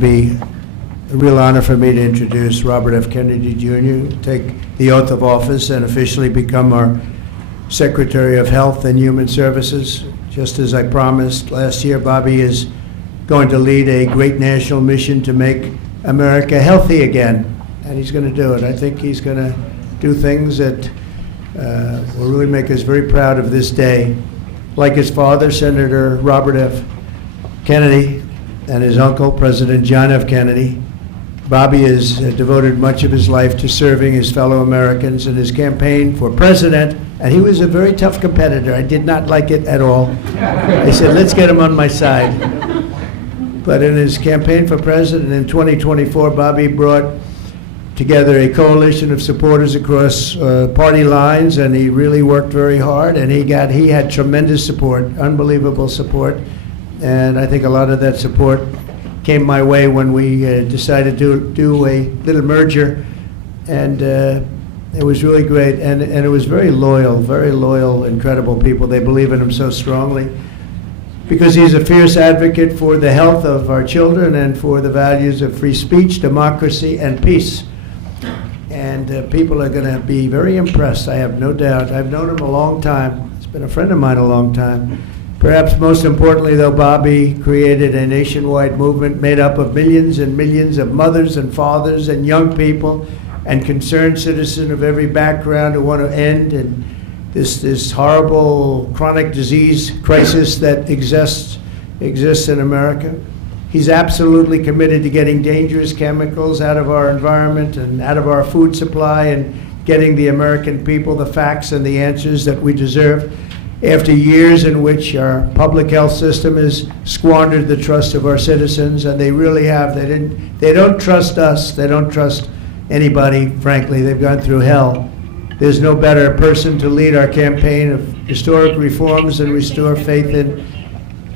Be a real honor for me to introduce Robert F. Kennedy Jr., take the oath of office and officially become our Secretary of Health and Human Services. Just as I promised last year, Bobby is going to lead a great national mission to make America healthy again, and he's going to do it. I think he's going to do things that will really make us very proud of this day. Like his father, Senator Robert F. Kennedy, and his uncle, President John F. Kennedy, Bobby has devoted much of his life to serving his fellow Americans in his campaign for president, and he was a very tough competitor. I did not like it at all. I said, let's get him on my side. But in his campaign for president in 2024, Bobby brought together a coalition of supporters across party lines, and he really worked very hard, and he had tremendous support, unbelievable support. And I think a lot of that support came my way when we decided to do a little merger, and it was really great. And it was very loyal, incredible people. They believe in him so strongly because he's a fierce advocate for the health of our children and for the values of free speech, democracy, and peace. And people are going to be very impressed, I have no doubt. I've known him a long time. He's been a friend of mine a long time. Perhaps most importantly, though, Bobby created a nationwide movement made up of millions and millions of mothers and fathers and young people and concerned citizens of every background who want to end and this horrible chronic disease crisis that exists in America. He's absolutely committed to getting dangerous chemicals out of our environment and out of our food supply and getting the American people the facts and the answers that we deserve. After years in which our public health system has squandered the trust of our citizens, and they really have. They don't trust us. They don't trust anybody, frankly. They've gone through hell. There's no better person to lead our campaign of historic reforms and restore faith in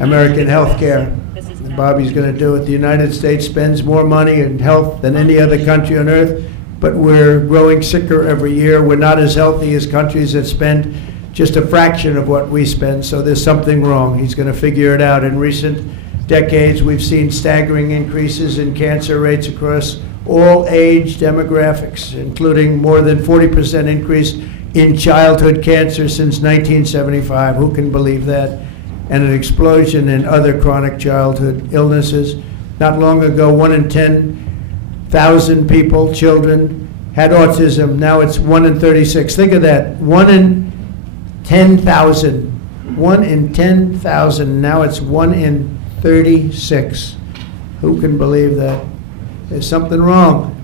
American health care. And Bobby's going to do it. The United States spends more money in health than any other country on earth, but we're growing sicker every year. We're not as healthy as countries that spend just a fraction of what we spend, so there's something wrong. He's going to figure it out. In recent decades, we've seen staggering increases in cancer rates across all age demographics, including more than 40% increase in childhood cancer since 1975. Who can believe that? And an explosion in other chronic childhood illnesses. Not long ago, 1 in 10,000 people, children, had autism. Now it's 1 in 36. Think of that. 1 in 10,000. 1 in 10,000. Now it's 1 in 36. Who can believe that? There's something wrong.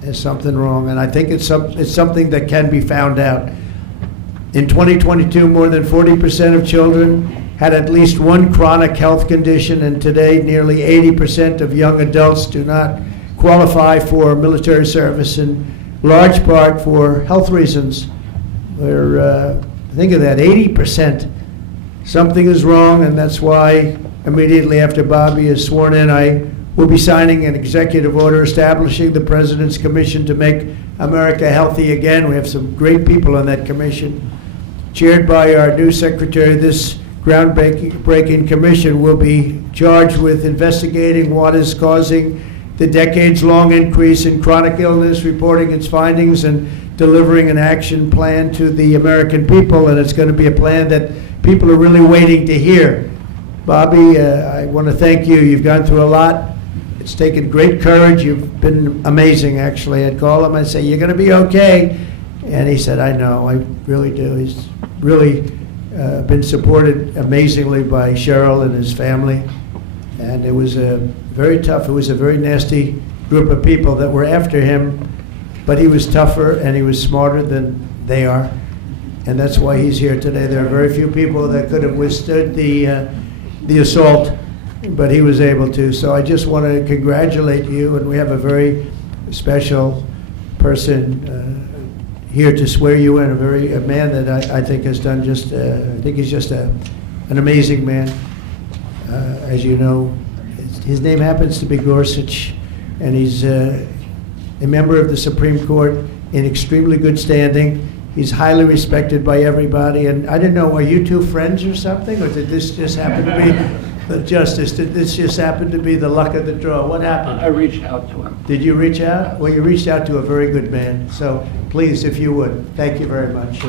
There's something wrong. And I think it's something that can be found out. In 2022, more than 40% of children had at least one chronic health condition, and today nearly 80% of young adults do not qualify for military service, in large part for health reasons. Think of that, 80%. Something is wrong, and that's why immediately after Bobby is sworn in, I will be signing an executive order establishing the President's Commission to make America healthy again. We have some great people on that commission. Chaired by our new secretary, this groundbreaking commission will be charged with investigating what is causing the decades-long increase in chronic illness, reporting its findings, and delivering an action plan to the American people. And it's going to be a plan that people are really waiting to hear. Bobby, I want to thank you. You've gone through a lot. It's taken great courage. You've been amazing, actually. I'd call him and say, you're going to be okay. And he said, I know, I really do. He's really been supported amazingly by Cheryl and his family. And it was very tough. It was a very nasty group of people that were after him, but he was tougher and he was smarter than they are. And that's why he's here today. There are very few people that could have withstood the assault, but he was able to. So I just want to congratulate you, and we have a very special person here to swear you in, a man that I think has done just, I think he's just an amazing man. As you know, his name happens to be Gorsuch, and he's a member of the Supreme Court in extremely good standing. He's highly respected by everybody, and I didn't know, are you two friends or something, or did this just happen to be? Justice, this just happened to be the luck of the draw. What happened? I reached out to him. Did you reach out? Well, you reached out to a very good man. So please, if you would, thank you very much.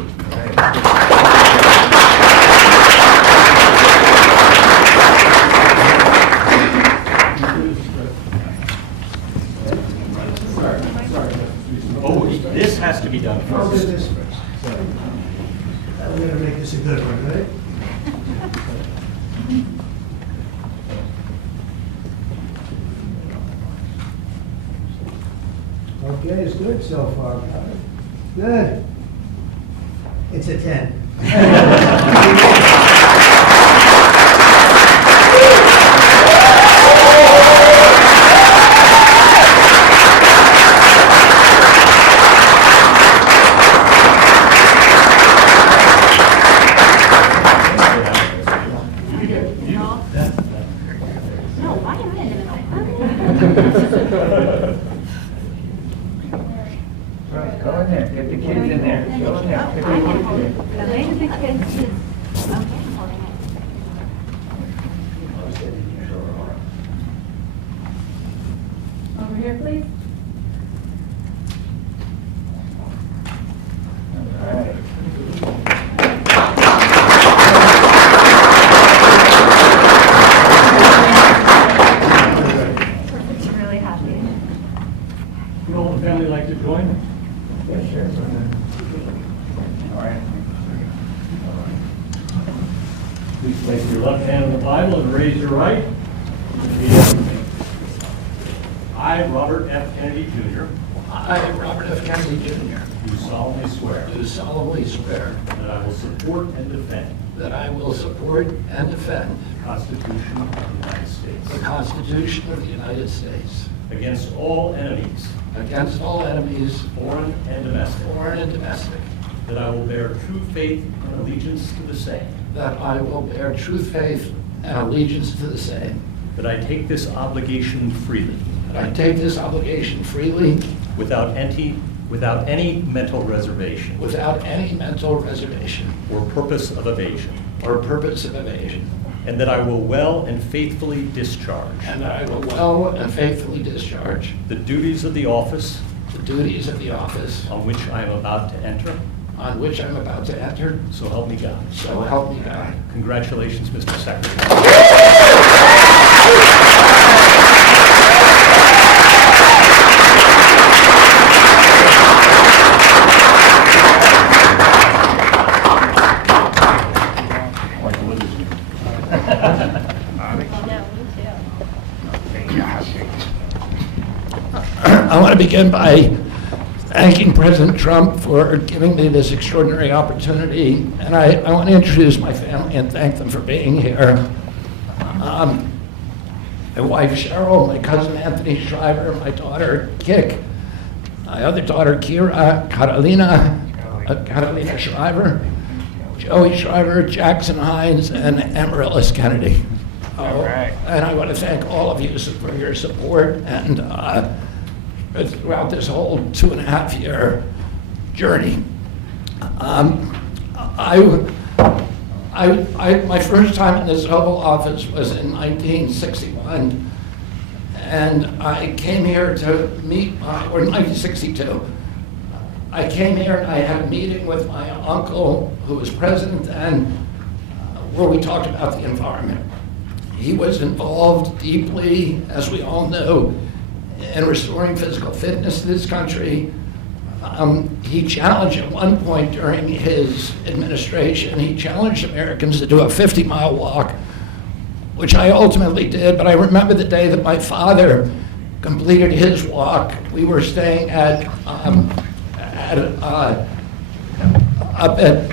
Oh, this has to be done I'll do first. this first. I'm going to make this a good one, right? Okay, it's good so far. Good. It's a 10. No, why am I in the middle? Go in there, get the kids in there. Go in there. The lady the kids is, okay, holding it. Over here, please. All right. It's really happy. Would all the family like to join? Yeah, sure. All right. Please place your left hand on the Bible and raise your right. Repeat after me. I, Robert F. Kennedy Jr., I, Robert F. Kennedy Jr., do solemnly swear do solemnly swear that I will support and defend that I will support and defend the Constitution of the United States the Constitution of the United States against all enemies, against all enemies, foreign and domestic, foreign and domestic, that I will bear true faith and allegiance to the same, that I will bear true faith and allegiance to the same, that I take this obligation freely, that I take this obligation freely without any mental reservation without any mental reservation or purpose of evasion, or purpose of evasion, and that I will well and faithfully discharge and that I will well and faithfully discharge the duties of the office the duties of the office on which I am about to enter. on which I'm about to enter, So help me God. so help me God. Congratulations, Mr. Secretary. I want to begin by thanking President Trump for giving me this extraordinary opportunity, and I want to introduce my family and thank them for being here. My wife Cheryl, my cousin Anthony Shriver, my daughter Kik, my other daughter Kira, Carolina Shriver, Joey Shriver, Jackson Hines, and Amaryllis Kennedy. And I want to thank all of you for your support and throughout this whole 2.5-year journey. My first time in this Oval Office was in 1961, and I came here to meet, or 1962. I came here and I had a meeting with my uncle, who was president then, where we talked about the environment. He was involved deeply, as we all know, in restoring physical fitness to this country. He challenged at one point during his administration, he challenged Americans to do a 50-mile walk, which I ultimately did, but I remember the day that my father completed his walk. We were staying up at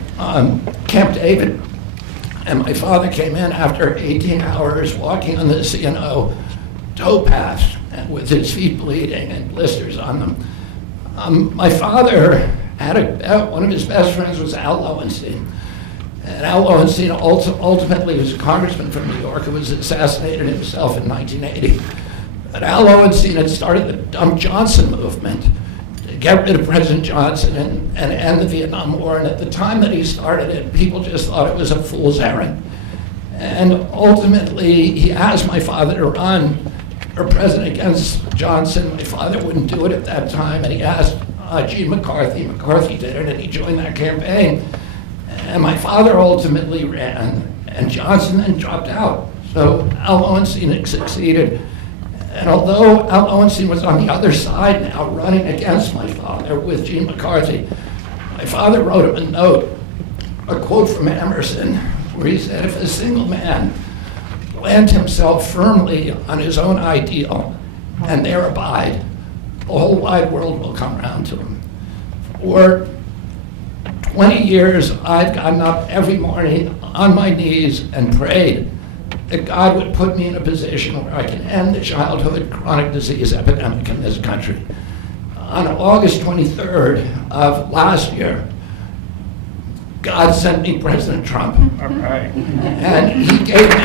Camp David, and my father came in after 18 hours walking on the CNO towpath with his feet bleeding and blisters on them. My father had one of his best friends was Al Lowenstein. And Al Lowenstein ultimately was a congressman from New York who was assassinated himself in 1980. But Al Lowenstein had started the Dump Johnson movement to get rid of President Johnson and end the Vietnam War. And at the time that he started it, people just thought it was a fool's errand. And ultimately, he asked my father to run for president against Johnson. My father wouldn't do it at that time, and he asked Gene McCarthy. McCarthy did it, and he joined that campaign. And my father ultimately ran, and Johnson then dropped out. So Al Lowenstein succeeded. And although Al Lowenstein was on the other side now, running against my father with Gene McCarthy, my father wrote him a note, a quote from Emerson, where he said, if a single man plant himself firmly on his own ideal and there abide, the whole wide world will come around to him. For 20 years, I've gotten up every morning on my knees and prayed that God would put me in a position where I can end the childhood chronic disease epidemic in this country. On August 23rd of last year, God sent me President Trump. All right. And he gave me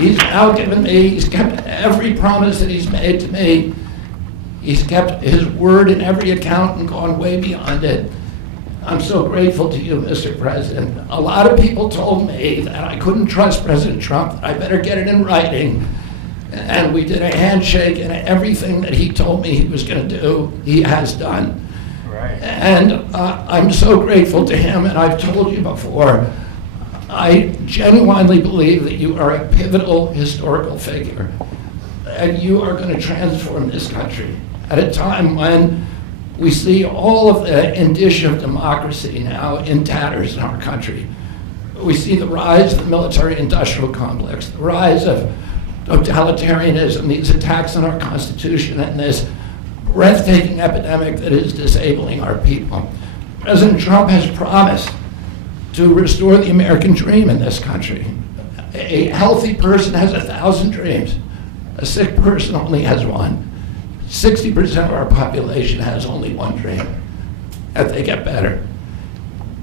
he's now given me, he's kept every promise that he's made to me. He's kept his word in every account and gone way beyond it. I'm so grateful to you, Mr. President. A lot of people told me that I couldn't trust President Trump, that I better get it in writing. And we did a handshake, and everything that he told me he was going to do, he has done. Right. And I'm so grateful to him, and I've told you before, I genuinely believe that you are a pivotal historical figure, and you are going to transform this country at a time when we see all of the indicia of democracy now in tatters in our country. We see the rise of the military-industrial complex, the rise of totalitarianism, these attacks on our Constitution, and this breathtaking epidemic that is disabling our people. President Trump has promised to restore the American dream in this country. A healthy person has 1,000 dreams. A sick person only has one. 60% of our population has only one dream, that they get better.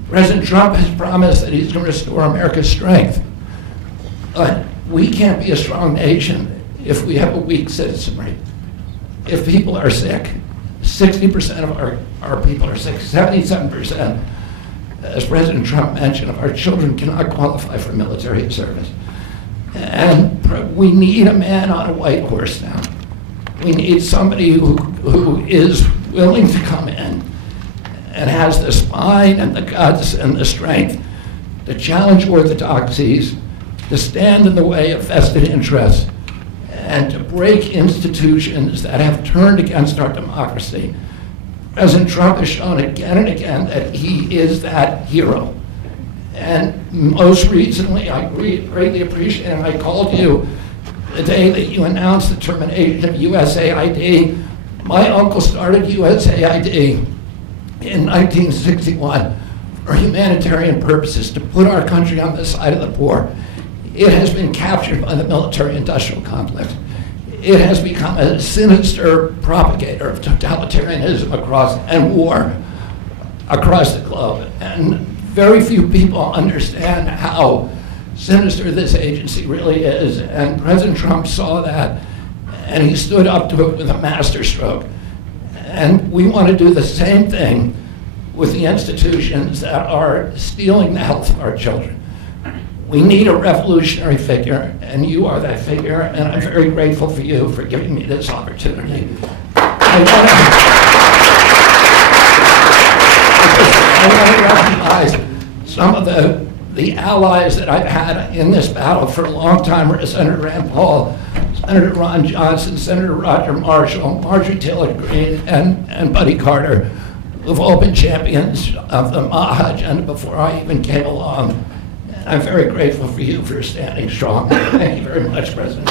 President Trump has promised that he's going to restore America's strength. But we can't be a strong nation if we have a weak citizenry. If people are sick, 60% of our people are sick, 77%, as President Trump mentioned, of our children cannot qualify for military service. And we need a man on a white horse now. We need somebody who is willing to come in and has the spine and the guts and the strength to challenge orthodoxies, to stand in the way of vested interests, and to break institutions that have turned against our democracy. President Trump has shown again and again that he is that hero. And most recently, I greatly appreciate, and I called you the day that you announced the termination of USAID. My uncle started USAID in 1961 for humanitarian purposes, to put our country on the side of the poor. It has been captured by the military-industrial complex. It has become a sinister propagator of totalitarianism and war across the globe. And very few people understand how sinister this agency really is. And President Trump saw that, and he stood up to it with a masterstroke. And we want to do the same thing with the institutions that are stealing the health of our children. We need a revolutionary figure, and you are that figure, and I'm very grateful for you for giving me this opportunity. I want to recognize some of the allies that I've had in this battle for a long time: Senator Rand Paul, Senator Ron Johnson, Senator Roger Marshall, Marjorie Taylor Greene, and Buddy Carter, who've all been champions of the MAHA agenda before I even came along. I'm very grateful for you for standing strong. Thank you very much, President.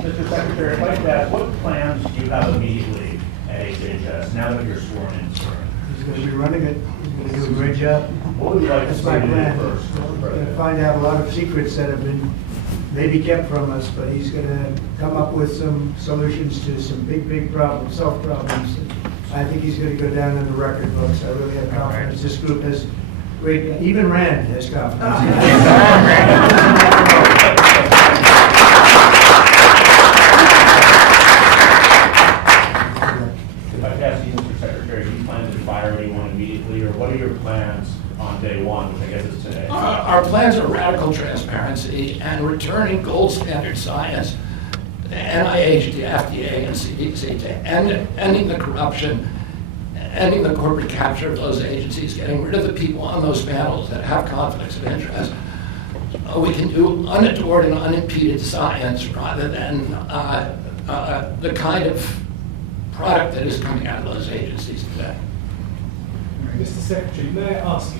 Mr. Secretary, I'd like to ask, what plans do you have immediately at HHS now that you're sworn in, sir? He's going to be running it. He's going to do a great job. What would you like to That's see my him do plan. first? We're going to find out a lot of secrets that have been maybe kept from us, but he's going to come up with some solutions to some big problems, self problems. I think he's going to go down in the record books. I really have confidence. This group has great, even Rand has confidence. If I could ask you, Mr. Secretary, do you plan to fire anyone immediately, or what are your plans on day one, which I guess is today? Our plans are radical transparency and returning gold standard science, the NIH, the FDA, and CDC, to ending the corruption, ending the corporate capture of those agencies, getting rid of the people on those panels that have conflicts of interest. We can do unadored and unimpeded science rather than the kind of product that is coming out of those agencies today. Mr. Secretary, may I ask,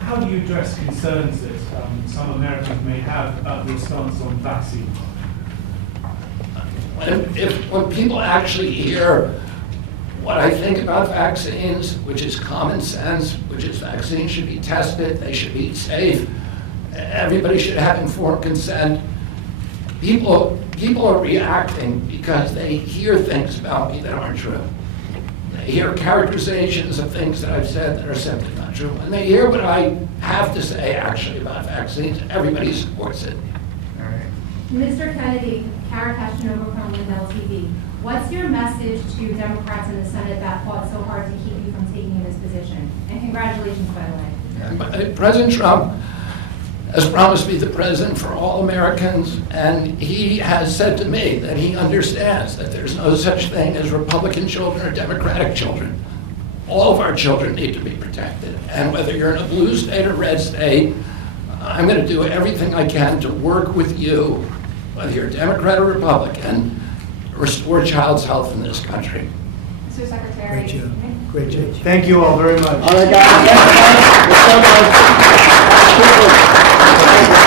how do you address concerns that some Americans may have about the stance on vaccines? When people actually hear what I think about vaccines, which is common sense, which is vaccines should be tested, they should be safe, everybody should have informed consent, people are reacting because they hear things about me that aren't true. They hear characterizations of things that I've said that are simply not true. When they hear what I have to say actually about vaccines, everybody supports it. Mr. Kennedy, Kara Kashinova from Lindell TV. What's your message to Democrats in the Senate that fought so hard to keep you from taking this position? And congratulations, by the way. President Trump has promised to be the president for all Americans, and he has said to me that he understands that there's no such thing as Republican children or Democratic children. All of our children need to be protected, and whether you're in a blue state or red state, I'm going to do everything I can to work with you, whether you're Democrat or Republican, to restore child's health in this country. Mr. Secretary. Great job. Great job. Thank you all very much. All right, guys.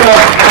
Thank you.